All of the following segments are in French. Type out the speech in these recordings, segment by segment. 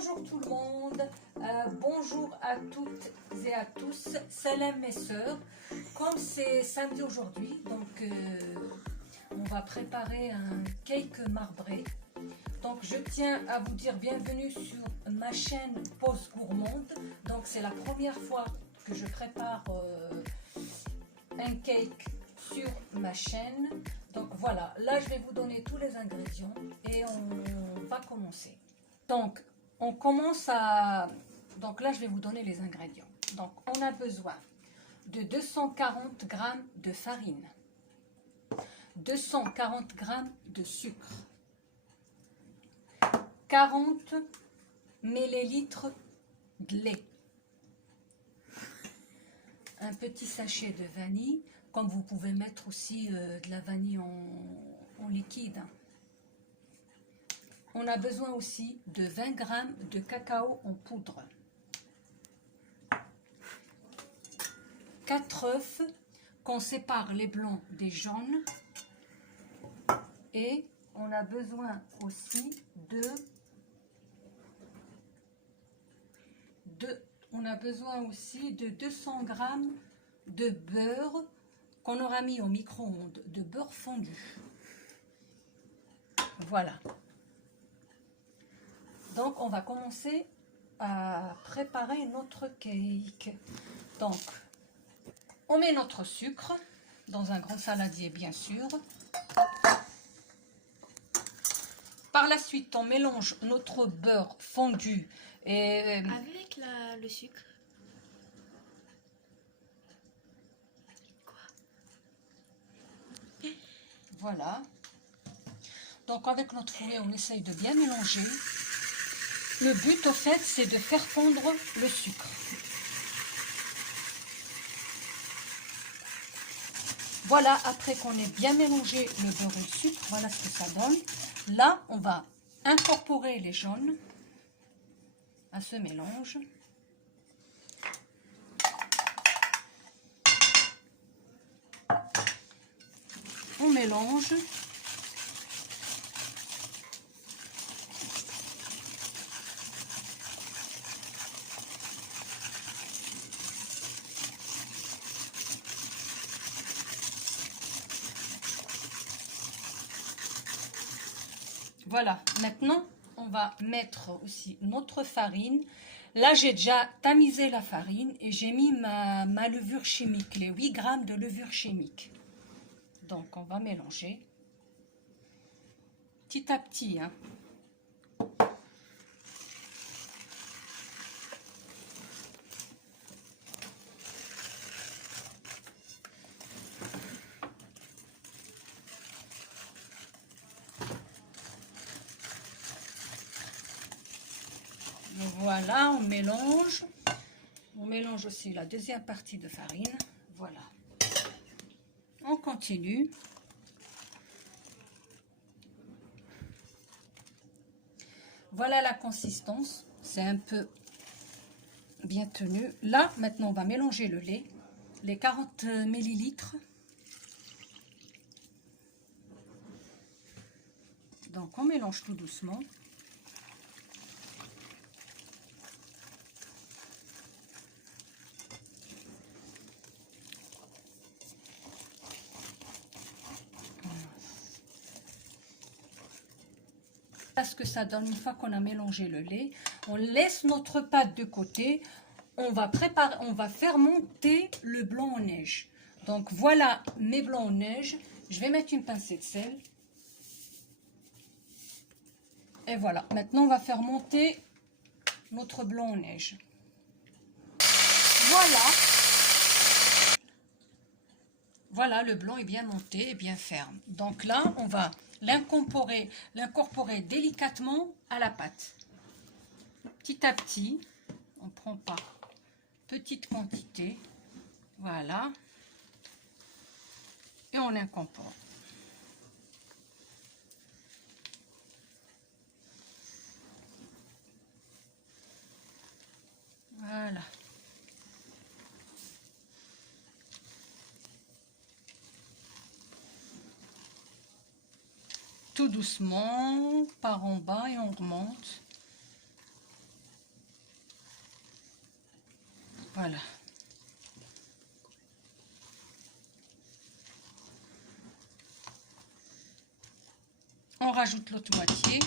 Bonjour tout le monde, bonjour à toutes et à tous, salam mes sœurs. Comme c'est samedi aujourd'hui, donc on va préparer un cake marbré. Donc je tiens à vous dire bienvenue sur ma chaîne Pause Gourmande. Donc c'est la première fois que je prépare un cake sur ma chaîne. Donc voilà, là je vais vous donner tous les ingrédients et on va commencer. Donc on commence à... Donc là je vais vous donner les ingrédients. Donc on a besoin de 240 g de farine, 240 g de sucre, 40 ml de lait, un petit sachet de vanille, comme vous pouvez mettre aussi de la vanille en liquide. On a besoin aussi de 20 g de cacao en poudre, 4 œufs qu'on sépare les blancs des jaunes, et on a besoin aussi de on a besoin aussi de 200 g de beurre qu'on aura mis au micro-ondes, de beurre fondu. Voilà. Donc on va commencer à préparer notre cake. Donc on met notre sucre dans un grand saladier bien sûr. Par la suite on mélange notre beurre fondu et avec le sucre. Quoi? Voilà. Donc avec notre fouet on essaye de bien mélanger. Le but au fait c'est de faire fondre le sucre. Voilà, après qu'on ait bien mélangé le beurre et le sucre, voilà ce que ça donne. Là on va incorporer les jaunes à ce mélange. On mélange. Voilà, maintenant on va mettre aussi notre farine. Là j'ai déjà tamisé la farine et j'ai mis ma levure chimique, les 8 g de levure chimique. Donc on va mélanger petit à petit, hein. Voilà, on mélange. On mélange aussi la deuxième partie de farine. Voilà. On continue. Voilà la consistance. C'est un peu bien tenu. Là, maintenant, on va mélanger le lait. Les 40 ml. Donc, on mélange tout doucement. Ce que ça donne une fois qu'on a mélangé le lait, on laisse notre pâte de côté, on va faire monter le blanc en neige. Donc voilà mes blancs en neige, je vais mettre une pincée de sel et voilà, maintenant on va faire monter notre blanc en neige. Voilà, le blanc est bien monté et bien ferme. Donc là on va l'incorporer délicatement à la pâte. Petit à petit, on prend par petite quantité, voilà, et on incorpore. Voilà. Tout doucement, par en bas et on remonte. Voilà. On rajoute l'autre moitié.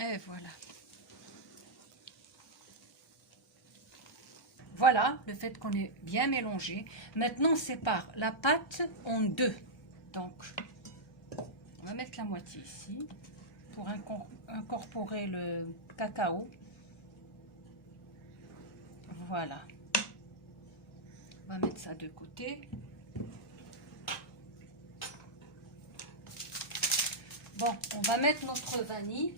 Et voilà. Voilà, le fait qu'on ait bien mélangé. Maintenant, on sépare la pâte en deux. Donc, on va mettre la moitié ici pour incorporer le cacao. Voilà. On va mettre ça de côté. Bon, on va mettre notre vanille.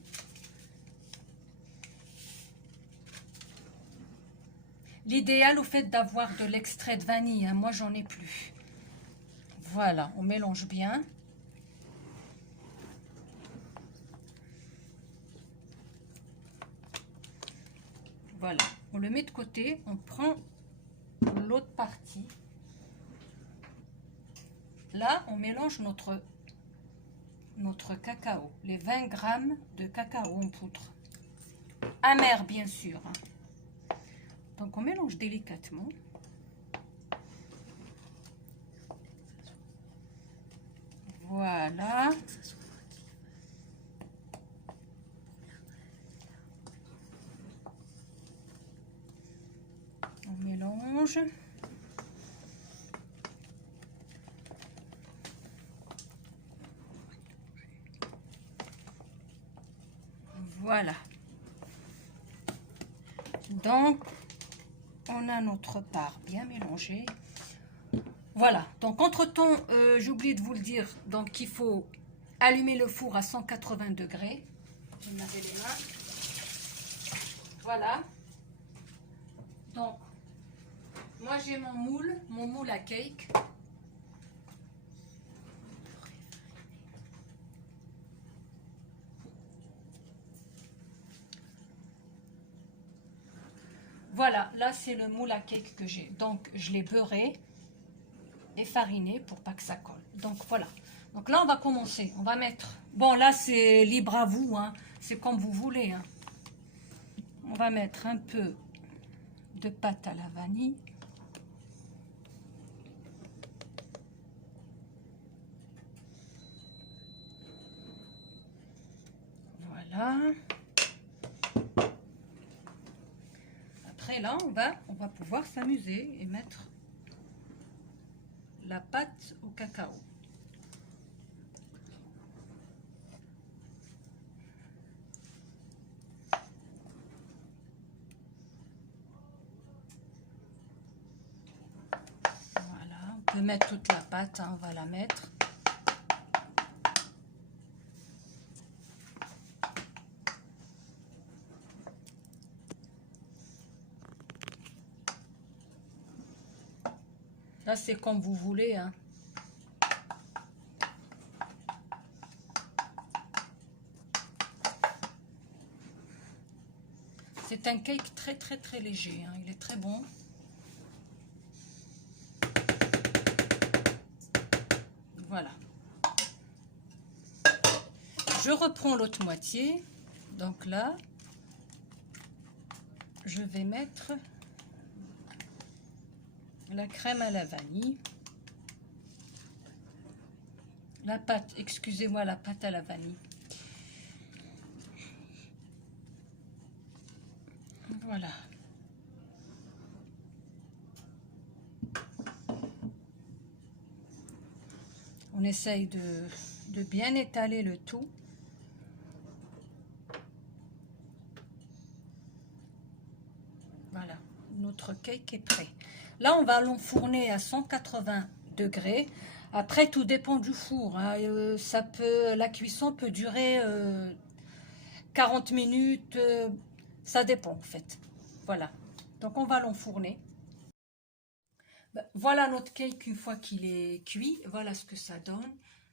L'idéal au fait d'avoir de l'extrait de vanille, hein, moi j'en ai plus. Voilà, on mélange bien. Voilà, on le met de côté, on prend l'autre partie. Là, on mélange notre cacao, les 20 grammes de cacao en poudre. Amer, bien sûr. Hein. Donc, on mélange délicatement. Voilà. On mélange. Voilà. Donc, on a notre part bien mélangée. Voilà. Donc, entre-temps, j'ai oublié de vous le dire. Donc, il faut allumer le four à 180 degrés. Je vais me laver les mains. Voilà. Donc, moi, j'ai mon moule à cake. Voilà, là c'est le moule à cake que j'ai. Donc je l'ai beurré et fariné pour pas que ça colle. Donc voilà. Donc là on va commencer. On va mettre. Bon là c'est libre à vous, hein. C'est comme vous voulez. Hein. On va mettre un peu de pâte à la vanille. Voilà. Après là on va pouvoir s'amuser et mettre la pâte au cacao. Voilà, on peut mettre toute la pâte, hein, on va la mettre. Là c'est comme vous voulez, hein. C'est un cake très léger, hein. Il est très bon. Voilà. Je reprends l'autre moitié. Donc là, je vais mettre la crème à la vanille. La pâte, excusez-moi, la pâte à la vanille. Voilà. On essaye de bien étaler le tout. Voilà, notre cake est prêt. Là, on va l'enfourner à 180 degrés. Après, tout dépend du four. Hein. La cuisson peut durer 40 minutes. Ça dépend, en fait. Voilà. Donc, on va l'enfourner. Ben, voilà notre cake une fois qu'il est cuit. Voilà ce que ça donne.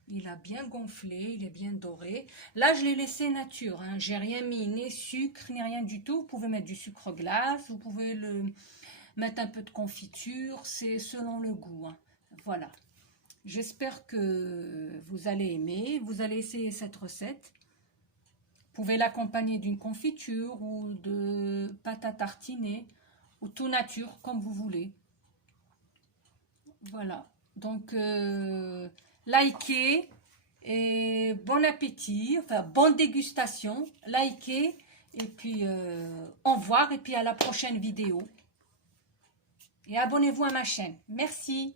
Il a bien gonflé, il est bien doré. Là, je l'ai laissé nature, hein. J'ai rien mis, ni sucre, ni rien du tout. Vous pouvez mettre du sucre glace, vous pouvez mettre un peu de confiture, c'est selon le goût, hein. Voilà. J'espère que vous allez aimer, vous allez essayer cette recette. Vous pouvez l'accompagner d'une confiture ou de pâte à tartiner ou tout nature, comme vous voulez. Voilà. Donc, likez et bon appétit, enfin bonne dégustation. Likez et puis au revoir et puis à la prochaine vidéo. Et abonnez-vous à ma chaîne. Merci.